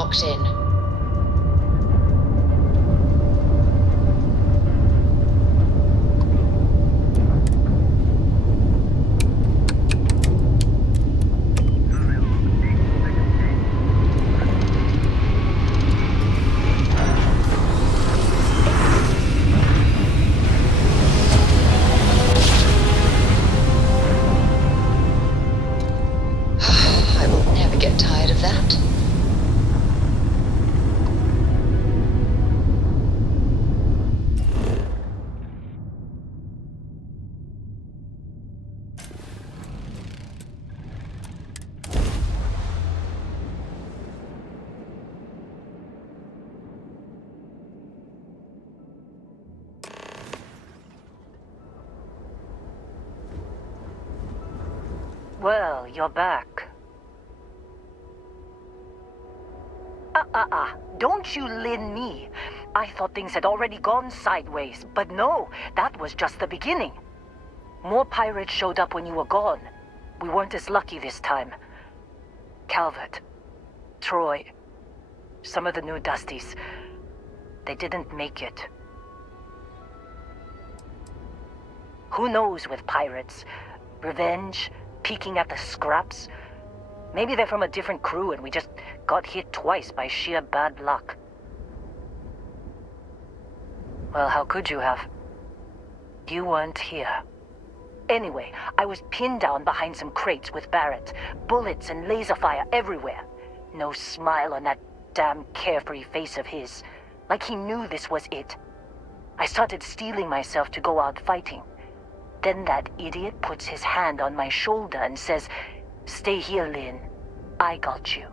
locked in. I will never get tired of that. Well, you're back. Don't you lin me. I thought things had already gone sideways, but no, that was just the beginning. More pirates showed up when you were gone. We weren't as lucky this time. Calvert, Troy, some of the new Dusties, they didn't make it. Who knows with pirates? Revenge, peeking at the scraps. Maybe they're from a different crew and we just got hit twice by sheer bad luck. Well, how could you have? You weren't here. Anyway, I was pinned down behind some crates with Barrett. Bullets and laser fire everywhere. No smile on that damn carefree face of his. Like he knew this was it. I started steeling myself to go out fighting. Then that idiot puts his hand on my shoulder and says, "Stay here, Lynn. I got you."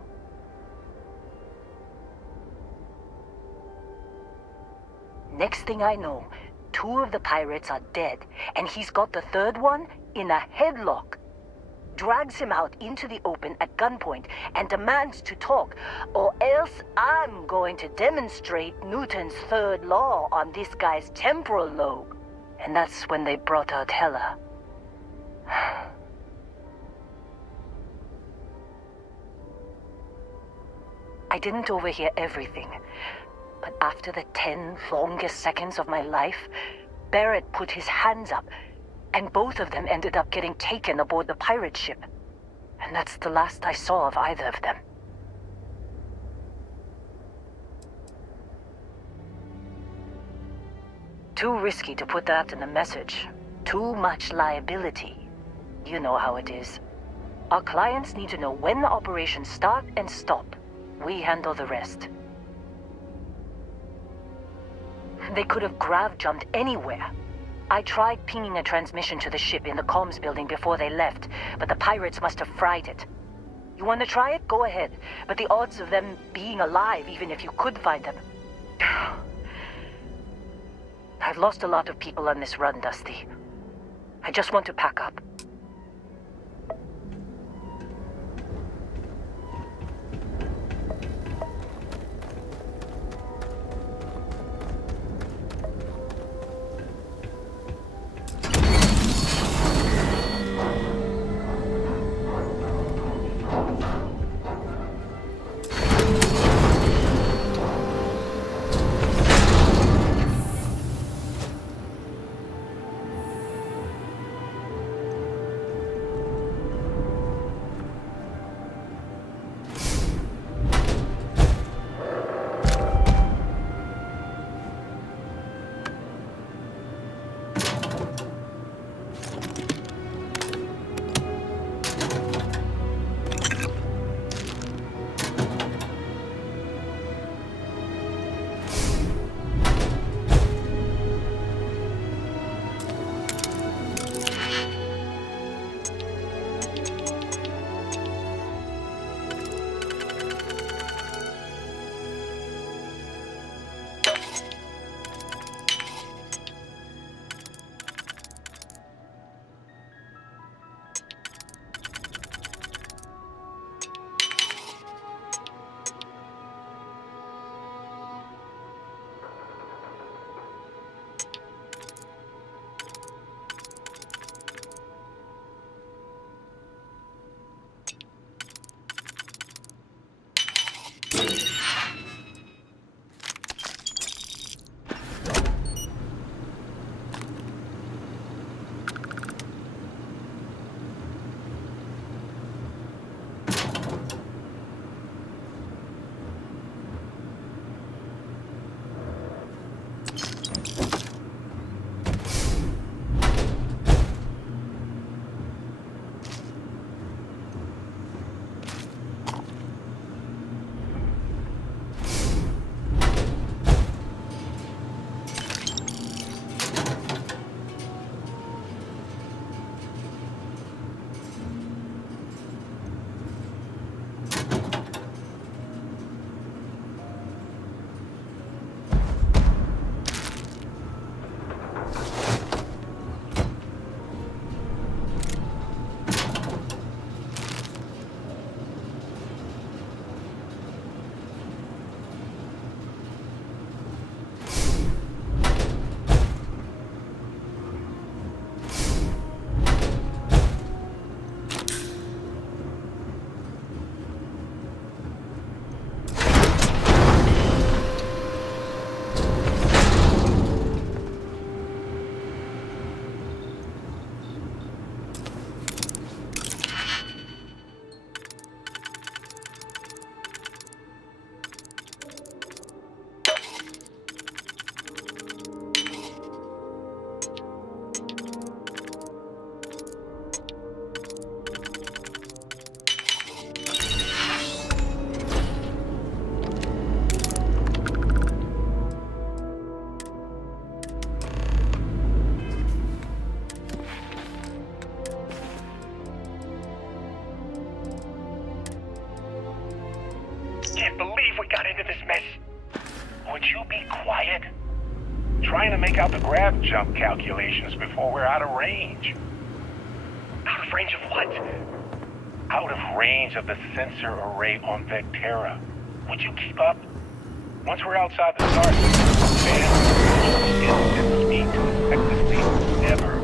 Next thing I know, 2 of the pirates are dead, and he's got the 3rd one in a headlock. Drags him out into the open at gunpoint and demands to talk, or else I'm going to demonstrate Newton's 3rd law on this guy's temporal lobe. And that's when they brought out Hella. I didn't overhear everything, but after the 10 longest seconds of my life, Barrett put his hands up, and both of them ended up getting taken aboard the pirate ship. And that's the last I saw of either of them. Too risky to put that in the message. Too much liability. You know how it is. Our clients need to know when the operations start and stop. We handle the rest. They could have grav-jumped anywhere. I tried pinging a transmission to the ship in the comms building before they left, but the pirates must have fried it. You want to try it? Go ahead. But the odds of them being alive, even if you could find them... I've lost a lot of people on this run, Dusty. I just want to pack up. Would you be quiet? Trying to make out the grav jump calculations before we're out of range. Out of range of what? Out of range of the sensor array on Vectera. Would you keep up? Once we're outside the Starfield, man, instant speed to effectively never.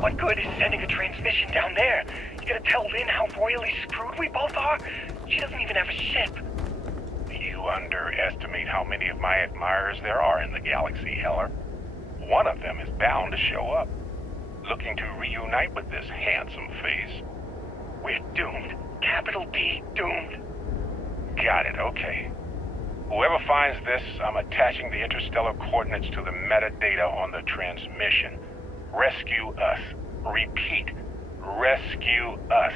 What good is sending a transmission down there? You gonna tell Lynn how royally screwed we both are? She doesn't even have a ship. You underestimate how many of my admirers there are in the galaxy, Heller. One of them is bound to show up, looking to reunite with this handsome face. We're doomed. Capital D, doomed. Got it, okay. Whoever finds this, I'm attaching the interstellar coordinates to the metadata on the transmission. Rescue us. Repeat. Rescue us.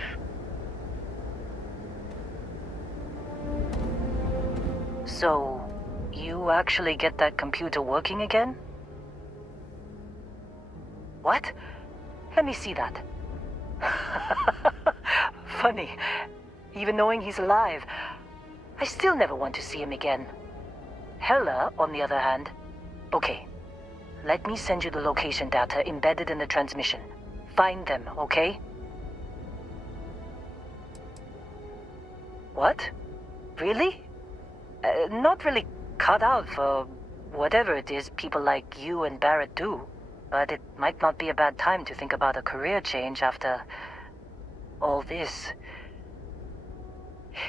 So, you actually get that computer working again? What? Let me see that. Funny. Even knowing he's alive, I still never want to see him again. Hella, on the other hand. Okay. Let me send you the location data embedded in the transmission. Find them, okay? What? Really? Not really cut out for whatever it is people like you and Barrett do. But it might not be a bad time to think about a career change after all this.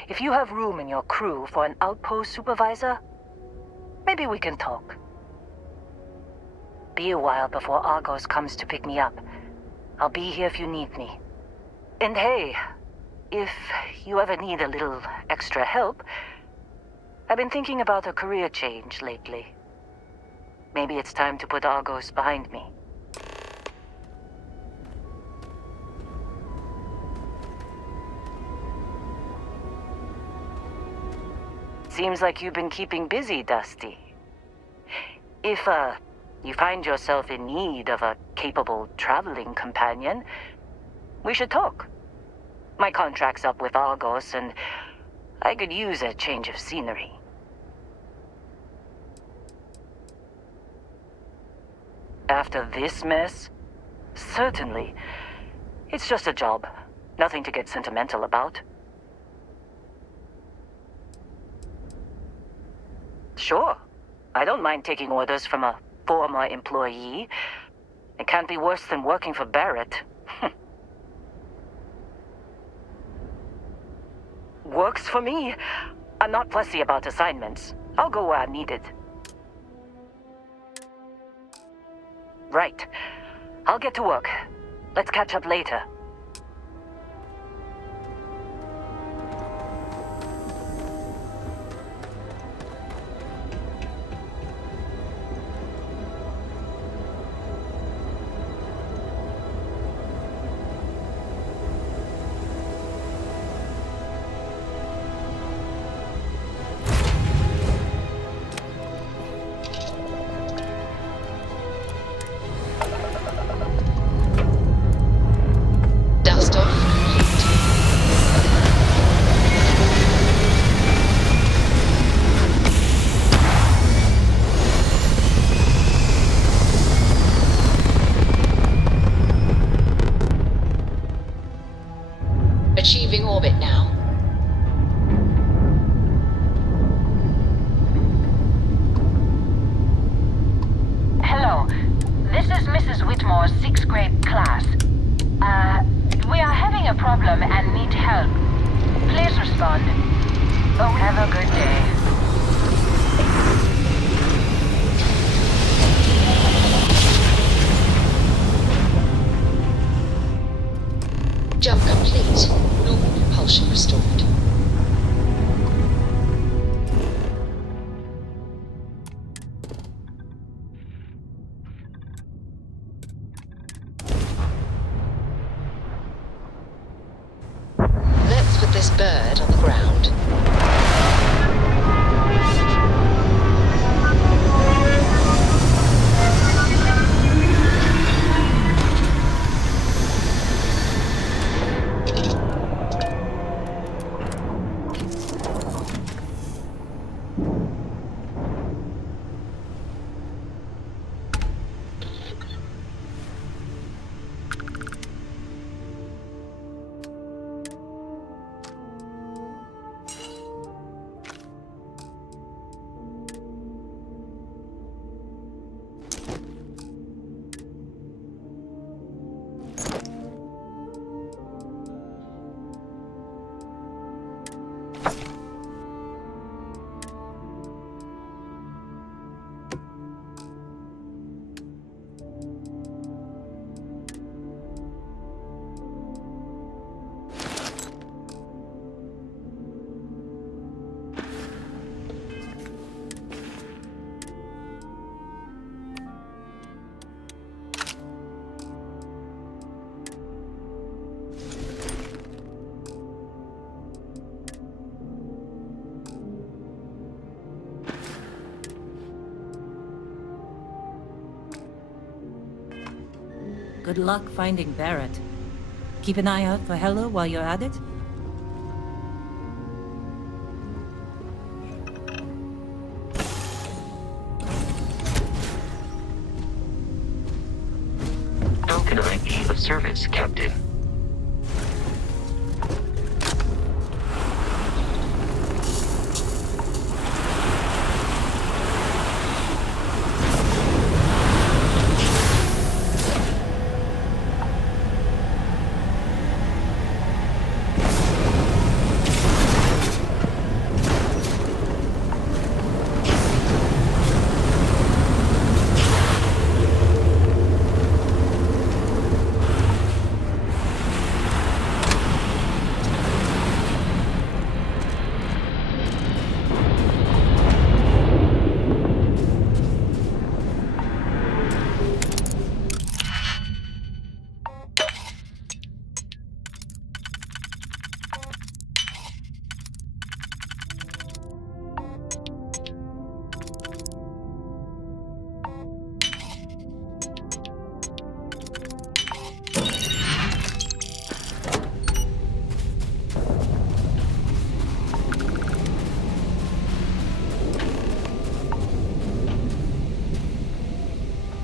If you have room in your crew for an outpost supervisor, maybe we can talk. Be a while before Argos comes to pick me up. I'll be here if you need me. And hey, if you ever need a little extra help, I've been thinking about a career change lately. Maybe it's time to put Argos behind me. Seems like you've been keeping busy, Dusty. If, you find yourself in need of a capable traveling companion, we should talk. My contract's up with Argos, and I could use a change of scenery. After this mess? Certainly. It's just a job. Nothing to get sentimental about. Sure. I don't mind taking orders from a former employee. It can't be worse than working for Barrett. Works for me. I'm not fussy about assignments. I'll go where I'm needed. Right. I'll get to work. Let's catch up later. Dust off complete. Achieving orbit now. Hello. This is Mrs. Whitmore's 6th grade class. We are having a problem and need help. Please respond. Oh, have a good day. Jump complete. Normal propulsion restored. Let's put this bird on the ground. Good luck finding Barrett. Keep an eye out for Heller while you're at it. How can I be of service, Captain?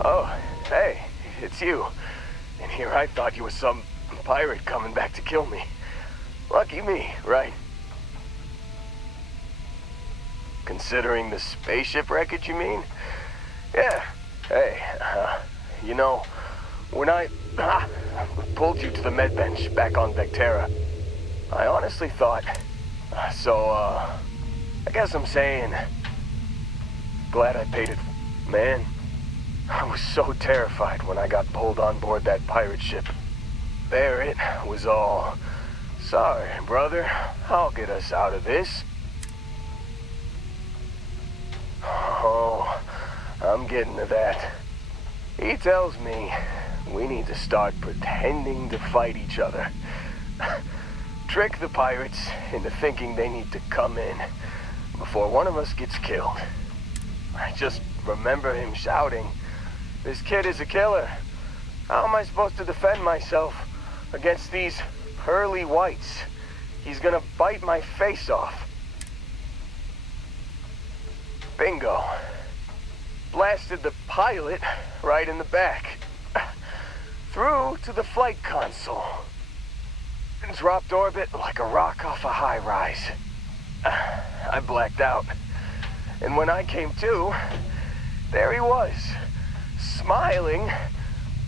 Oh, hey, it's you. And here I thought you were some pirate coming back to kill me. Lucky me, right? Considering the spaceship wreckage, you mean? Yeah. Hey, you know, when I pulled you to the med bench back on Vectera, I honestly thought, I guess I'm saying, glad I paid it. Man, I was so terrified when I got pulled on board that pirate ship. There it was all. Sorry, brother. I'll get us out of this. Oh, I'm getting to that. He tells me we need to start pretending to fight each other. Trick the pirates into thinking they need to come in before one of us gets killed. I just remember him shouting, "This kid is a killer. How am I supposed to defend myself against these pearly whites? He's gonna bite my face off." Bingo. Blasted the pilot right in the back. Through to the flight console. And dropped orbit like a rock off a high rise. I blacked out. And when I came to, there he was. Smiling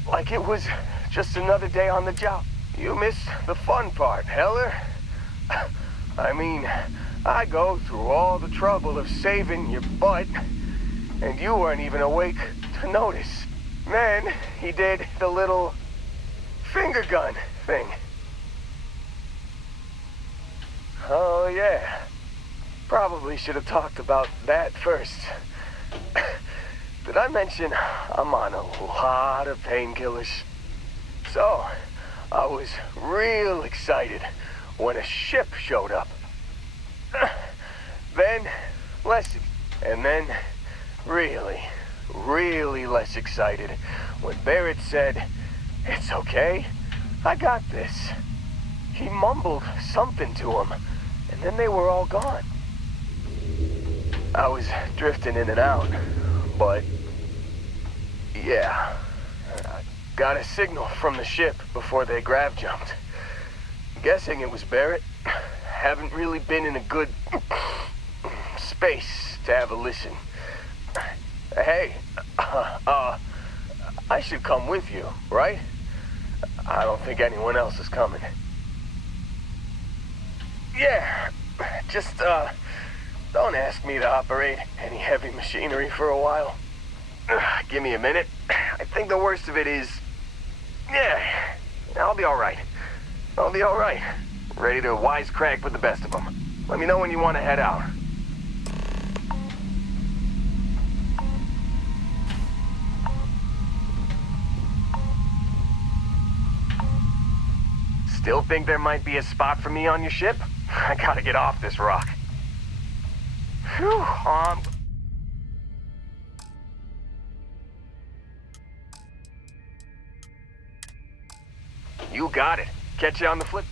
like it was just another day on the job. You missed the fun part, Heller. I mean, I go through all the trouble of saving your butt, and you weren't even awake to notice. Then he did the little finger gun thing. Oh yeah, probably should have talked about that first. Did I mention I'm on a lot of painkillers? So, I was real excited when a ship showed up. Then, and then, really less excited when Barrett said, "It's okay, I got this." He mumbled something to him, and then they were all gone. I was drifting in and out, but yeah, I got a signal from the ship before they grav jumped. Guessing it was Barrett. Haven't really been in a good space to have a listen. Hey, I should come with you, right? I don't think anyone else is coming. Yeah, just, don't ask me to operate any heavy machinery for a while. Give me a minute. I think the worst of it is... Yeah, I'll be alright. I'll be alright. Ready to wisecrack with the best of them. Let me know when you want to head out. Still think there might be a spot for me on your ship? I gotta get off this rock. Phew, You got it. Catch you on the flip.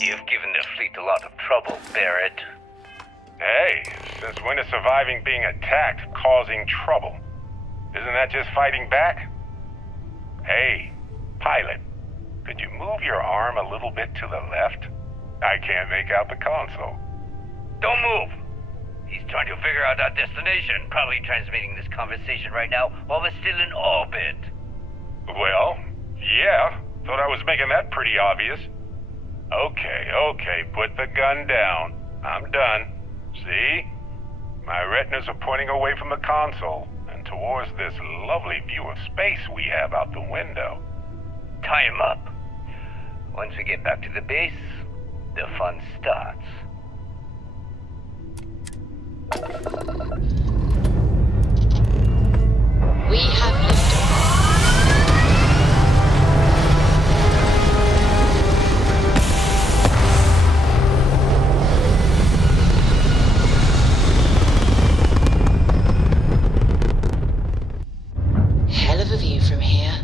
You've given the fleet a lot of trouble, Barrett. Hey, since when is surviving being attacked causing trouble? Isn't that just fighting back? Hey, pilot, could you move your arm a little bit to the left? I can't make out the console. Don't move! He's trying to figure out our destination, probably transmitting this conversation right now while we're still in orbit. Well, yeah, thought I was making that pretty obvious. Okay, put the gun down. I'm done. See? My retinas are pointing away from the console and towards this lovely view of space we have out the window. Tie him up. Once we get back to the base, the fun starts. We have liftoff. Hell of a view from here.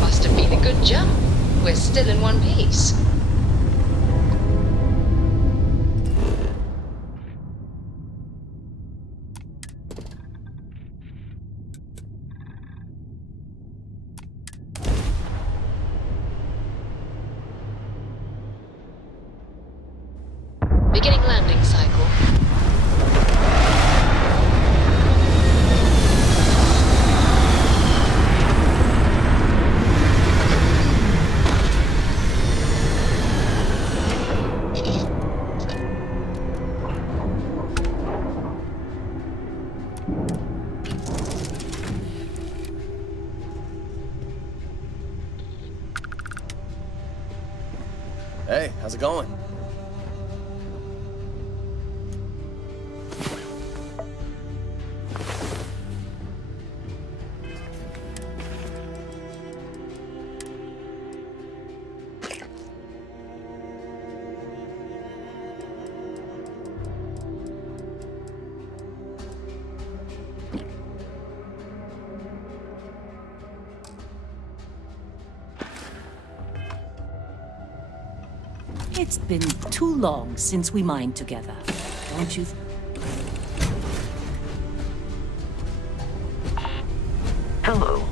Must have been a good jump. We're still in one piece. Beginning landing cycle. Hey, how's it going? It's been too long since we mined together, don't you? Hello.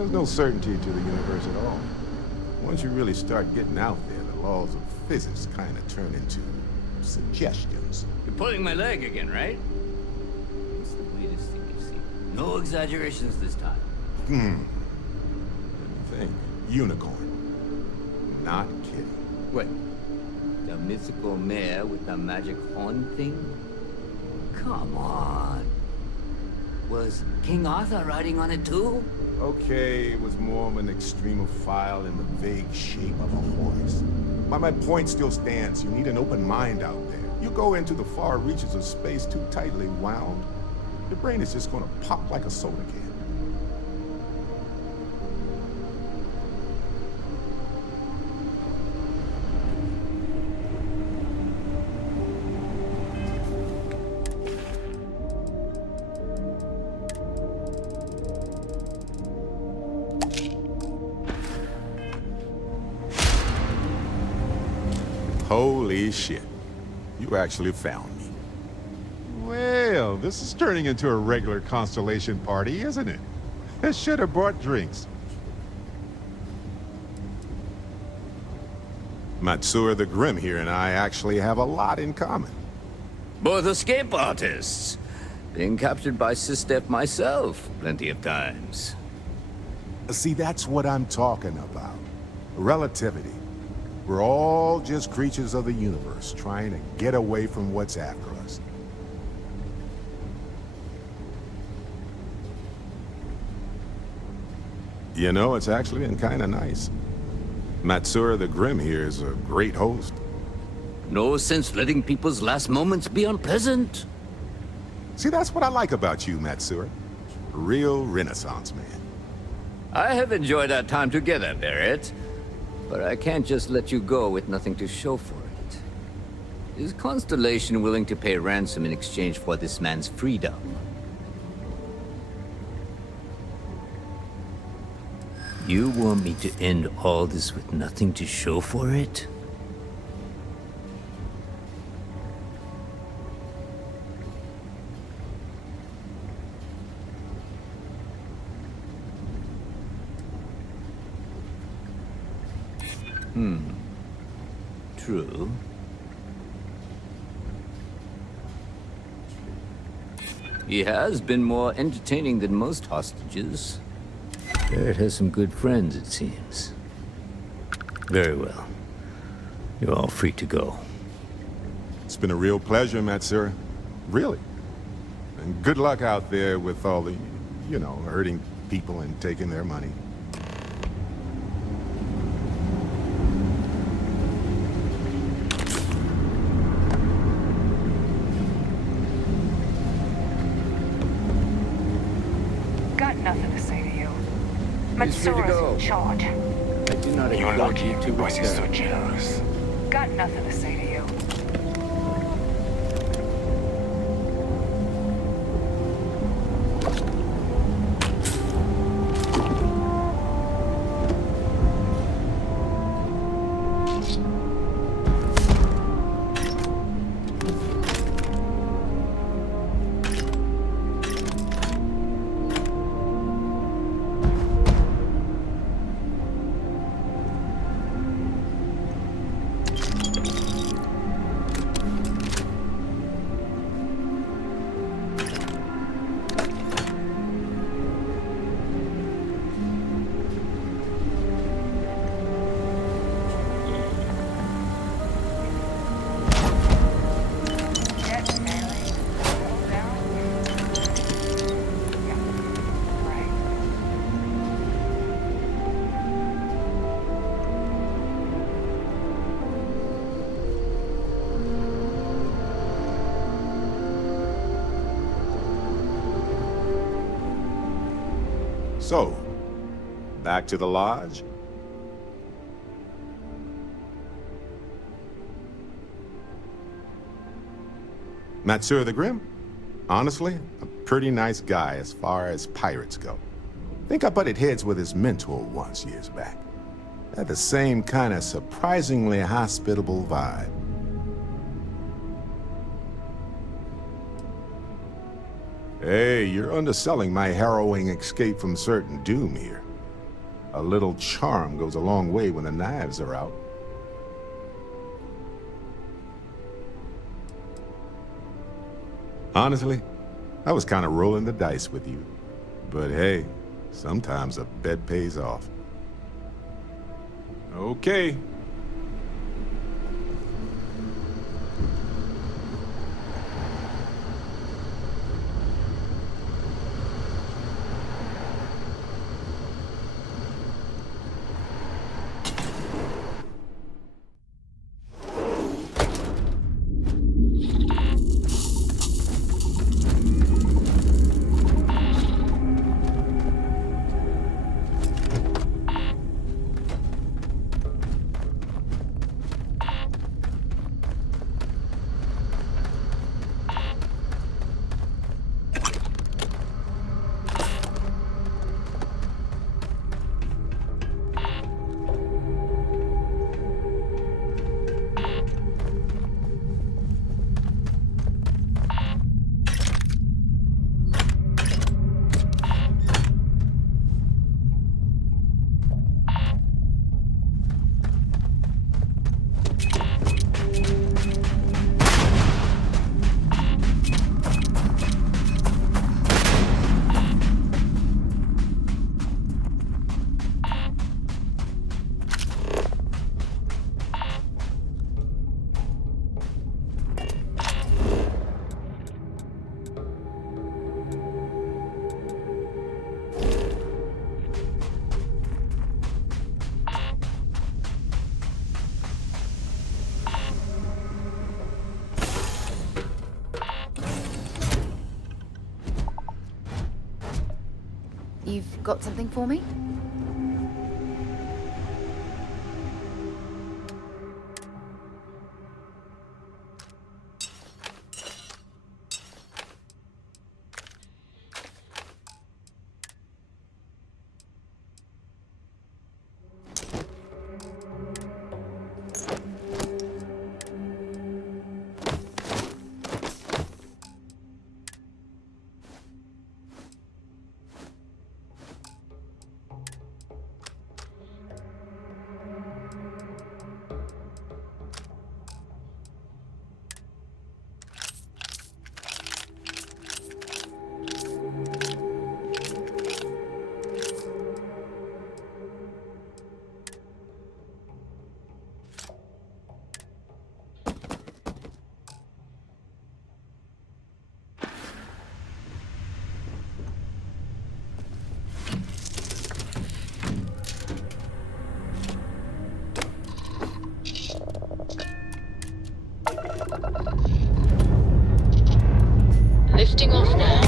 There's no certainty to the universe at all. Once you really start getting out there, the laws of physics kind of turn into suggestions. You're pulling my leg again, right? What's the weirdest thing you've seen? No exaggerations this time. Let me think. Unicorn. Not kidding. What? The mythical mare with the magic horn thing? Come on. Was King Arthur riding on it too? Okay, it was more of an extremophile in the vague shape of a horse. My point still stands. You need an open mind out there. You go into the far reaches of space too tightly wound, your brain is just gonna pop like a soda can. Holy shit. You actually found me. Well, this is turning into a regular Constellation party, isn't it? I should have brought drinks. Matsura the Grim here and I actually have a lot in common. Both escape artists. Being captured by Sistef myself plenty of times. See, that's what I'm talking about. Relativity. We're all just creatures of the universe, trying to get away from what's after us. You know, it's actually been kind of nice. Matsura the Grim here is a great host. No sense letting people's last moments be unpleasant. See, that's what I like about you, Matsura. Real Renaissance man. I have enjoyed our time together, Barrett. But I can't just let you go with nothing to show for it. Is Constellation willing to pay ransom in exchange for this man's freedom? You want me to end all this with nothing to show for it? True. He has been more entertaining than most hostages. Barrett has some good friends, it seems. Very well. You're all free to go. It's been a real pleasure, Matsura. Really. And good luck out there with all the, hurting people and taking their money. Got nothing to say to you. He's free to Matsura's go. in charge. I do not You're encourage lucky you to because he's so return. generous. Got nothing to say to you. So, back to the lodge? Matsura the Grim? Honestly, a pretty nice guy as far as pirates go. Think I butted heads with his mentor once years back. Had the same kind of surprisingly hospitable vibe. Hey, you're underselling my harrowing escape from certain doom here. A little charm goes a long way when the knives are out. Honestly, I was kind of rolling the dice with you. But hey, sometimes a bet pays off. Okay. You've got something for me? Lifting off now.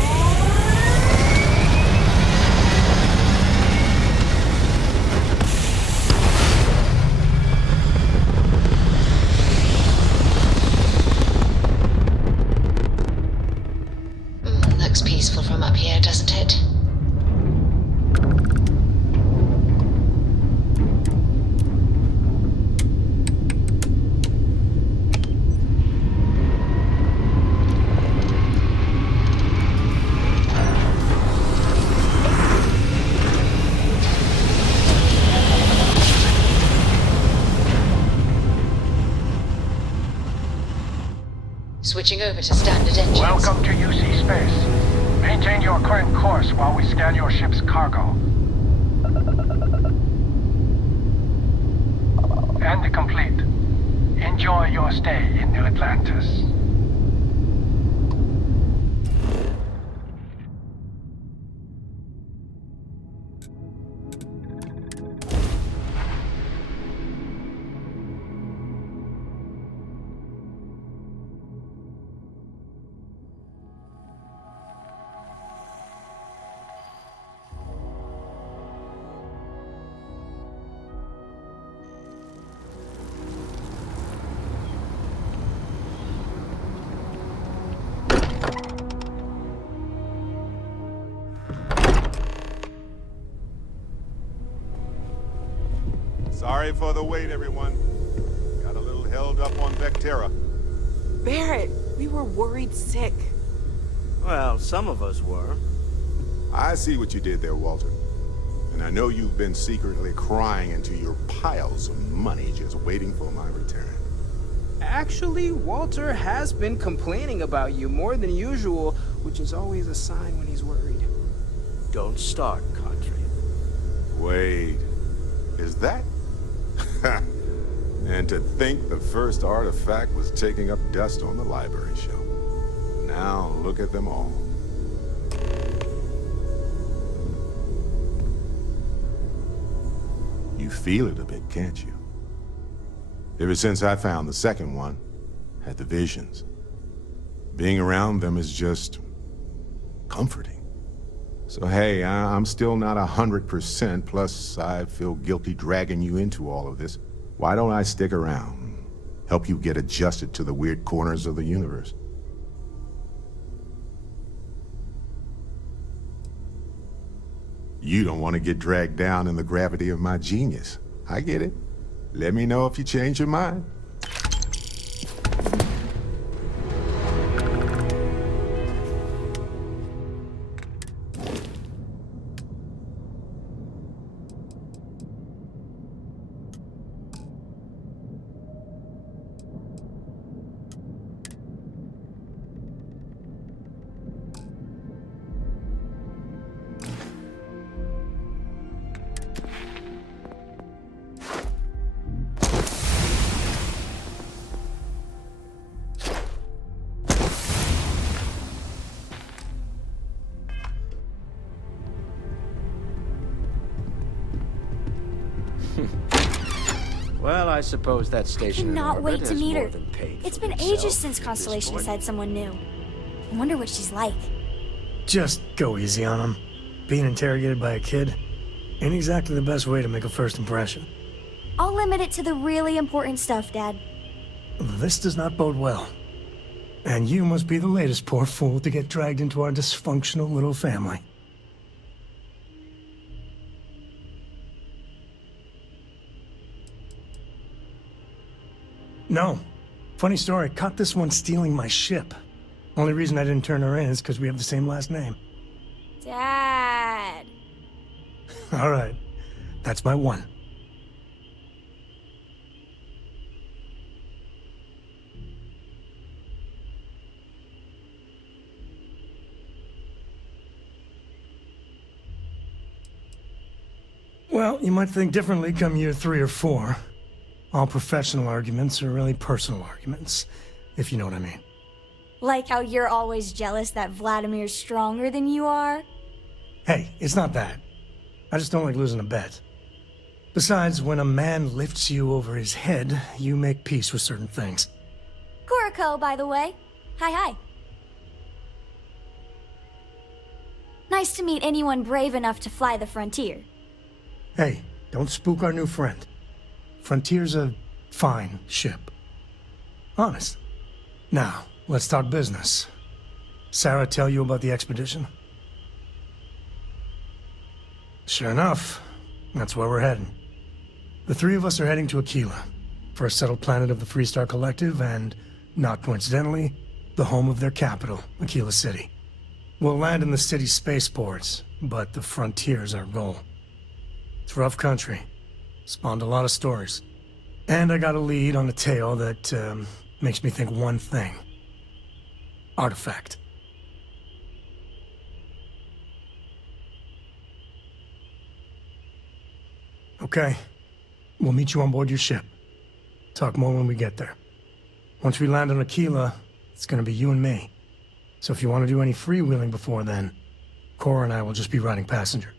Looks peaceful from up here, doesn't it? Switching over to standard engines. Welcome to UC Space. Maintain your current course while we scan your ship's cargo. And complete. Enjoy your stay in New Atlantis. Sorry for the wait, everyone. Got a little held up on Vectera. Barrett, we were worried sick. Well, some of us were. I see what you did there, Walter. And I know you've been secretly crying into your piles of money just waiting for my return. Actually, Walter has been complaining about you more than usual, which is always a sign when he's worried. Don't start, Country. Wait, is that? And to think the first artifact was taking up dust on the library shelf. Now look at them all. You feel it a bit, can't you? Ever since I found the second one, had the visions. Being around them is just comforting. So hey, I'm still not 100%, plus I feel guilty dragging you into all of this. Why don't I stick around? Help you get adjusted to the weird corners of the universe. You don't want to get dragged down in the gravity of my genius. I get it. Let me know if you change your mind. Well, I suppose that I station in cannot orbit wait to has meet more her. than paid It's for been itself ages since at this Constellation point. said someone new. I wonder what she's like. Just go easy on him. Being interrogated by a kid ain't exactly the best way to make a first impression. I'll limit it to the really important stuff, Dad. This does not bode well. And you must be the latest poor fool to get dragged into our dysfunctional little family. No. Funny story, caught this one stealing my ship. Only reason I didn't turn her in is because we have the same last name. Dad. All right. That's my one. Well, you might think differently come year 3 or 4. All professional arguments are really personal arguments, if you know what I mean. Like how you're always jealous that Vladimir's stronger than you are? Hey, it's not that. I just don't like losing a bet. Besides, when a man lifts you over his head, you make peace with certain things. Kuriko, by the way. Hi. Nice to meet anyone brave enough to fly the frontier. Hey, don't spook our new friend. Frontier's a fine ship. Honest. Now, let's talk business. Sarah tell you about the expedition? Sure enough, that's where we're heading. The 3 of us are heading to Aquila, first settled planet of the Freestar Collective and, not coincidentally, the home of their capital, Aquila City. We'll land in the city's spaceports, but the frontier's our goal. It's rough country. Spawned a lot of stories. And I got a lead on a tale that makes me think one thing. Artifact. Okay. We'll meet you on board your ship. Talk more when we get there. Once we land on Aquila, it's gonna be you and me. So if you want to do any freewheeling before then, Cora and I will just be riding passenger.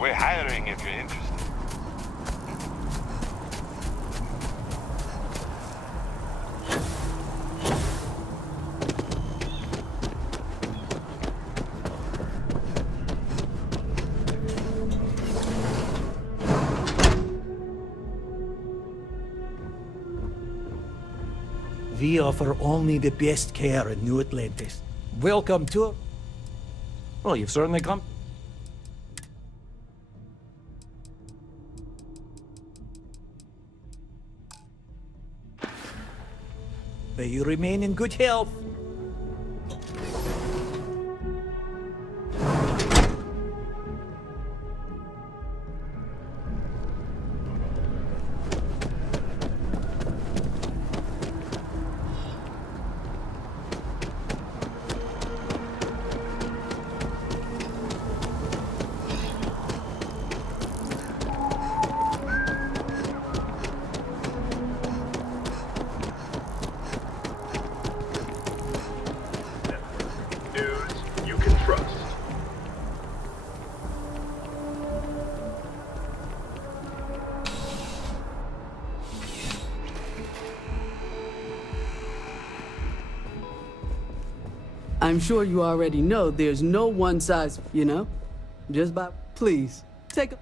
We're hiring if you're interested. We offer only the best care in New Atlantis. Welcome to... Well, you've certainly come... May you remain in good health. I'm sure you already know there's no one size, you know? Just by, please, take a...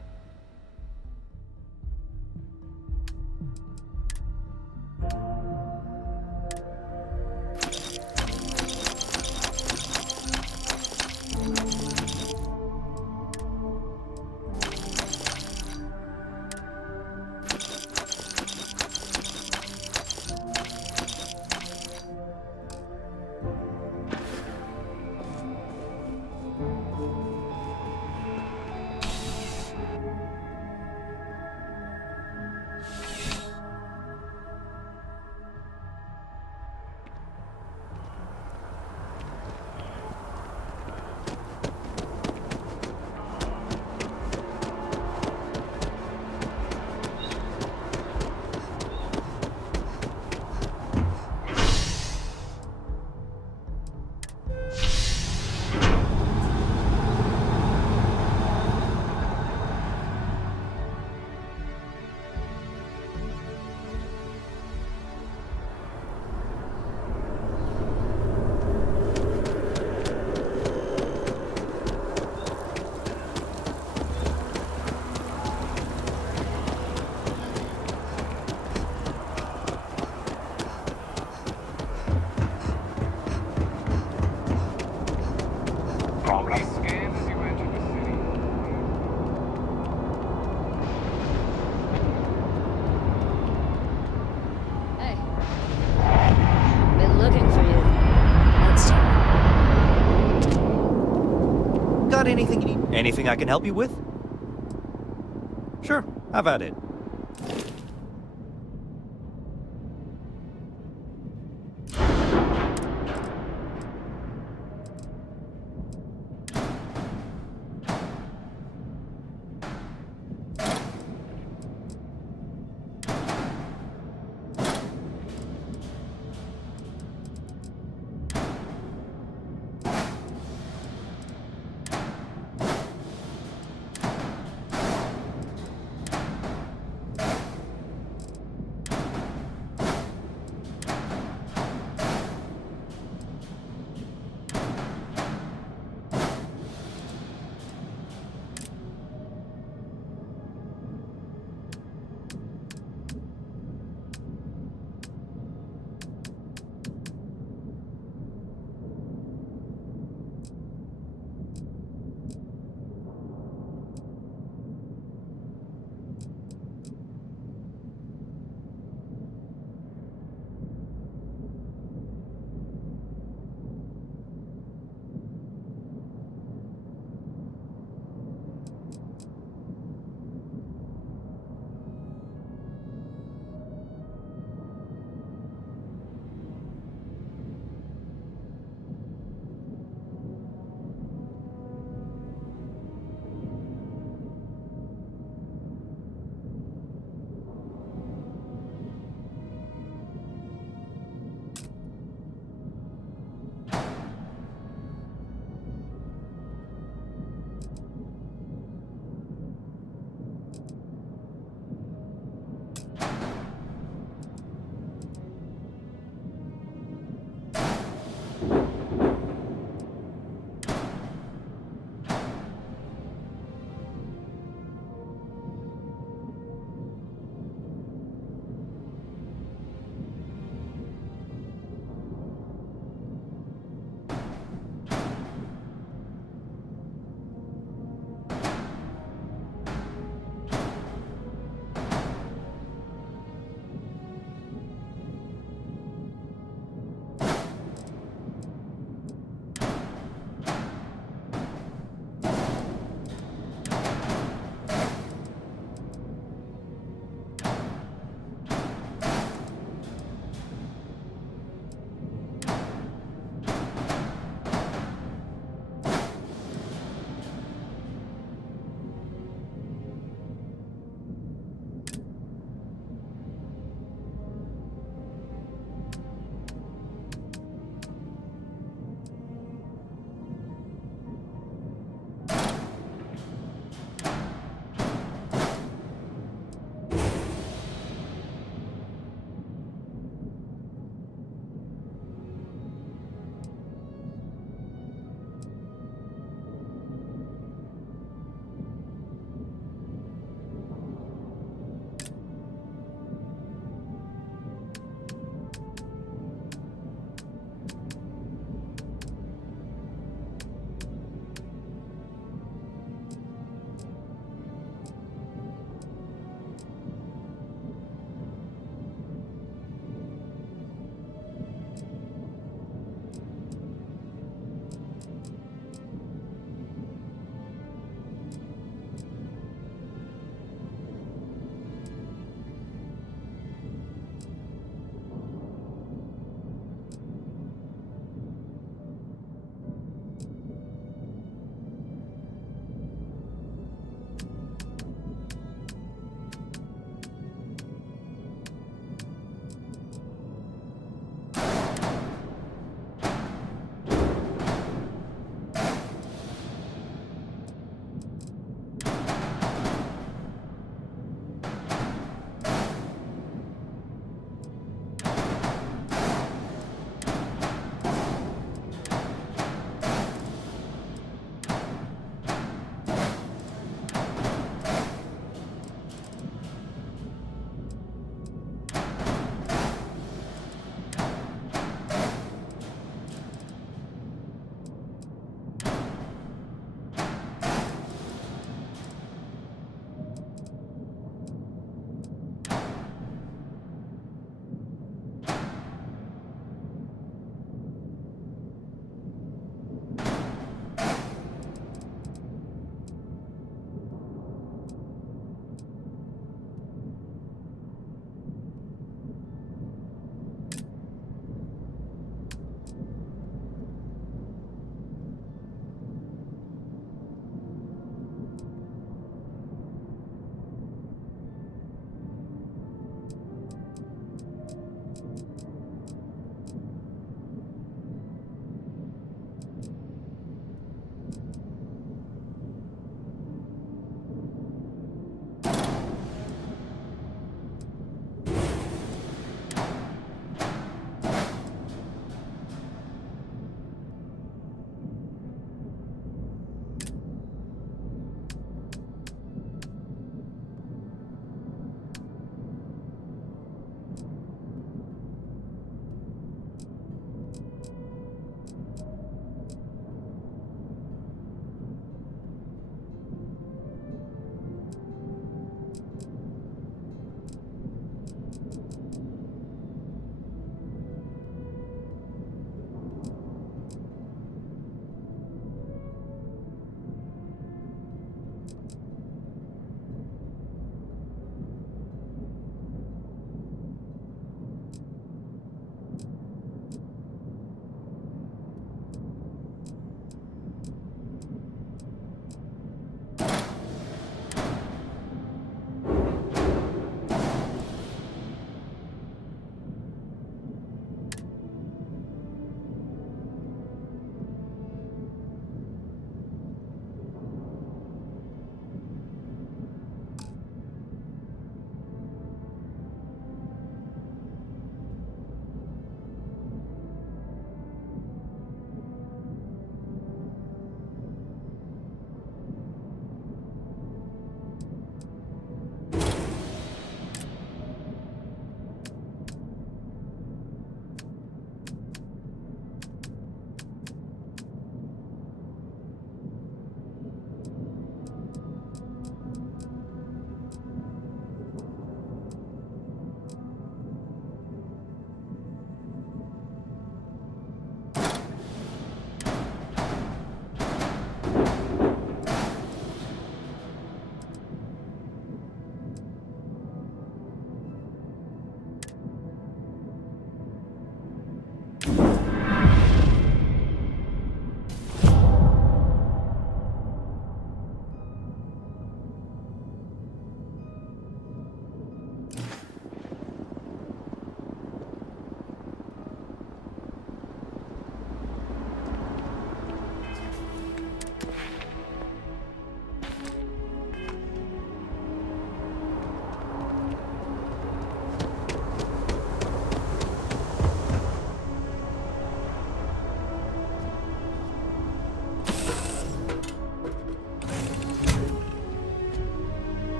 Got anything you need? Anything I can help you with? Sure, have at it.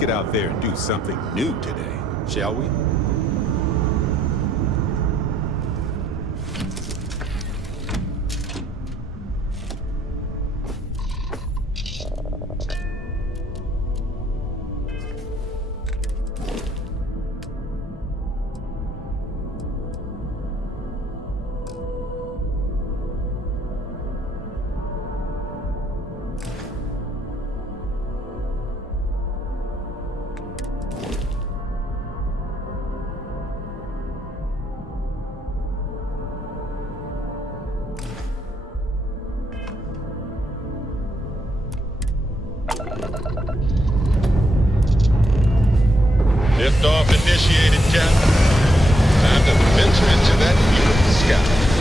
get out there and do something new today, shall we? Liftoff initiated, Captain. Time to venture into that beautiful sky.